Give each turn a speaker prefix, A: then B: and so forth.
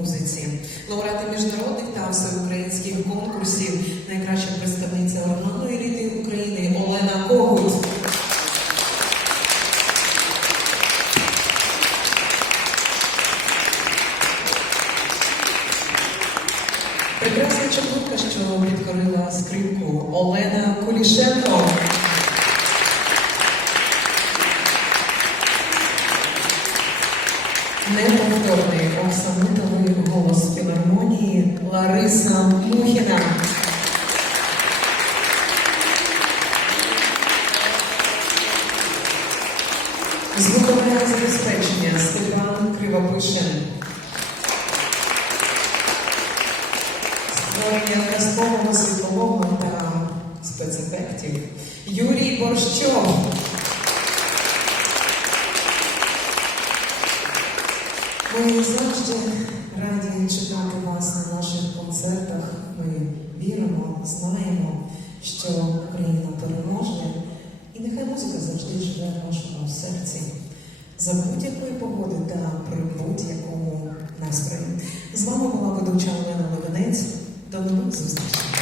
A: музиці. Лауреати міжнародних та всеукраїнських конкурсів, найкраща представниця оригінальної еліти України Олена Когут. Прекрасна чоловіка, що підкорила скрипку Олена Кулішенко. Неповторний філармонії Лариса Мухіна. Звукове забезпечення Степан Кривопишин. Створення казкового світлового та спецефектів Юрій Борщов. Ми завжди раді Ми віримо, знаємо, що Україна переможе, і нехай музика завжди живе в нашому серці за будь-якої погоди та при будь-якому настрої. З вами була ведуча Олена Левинець. До нових зустрічей!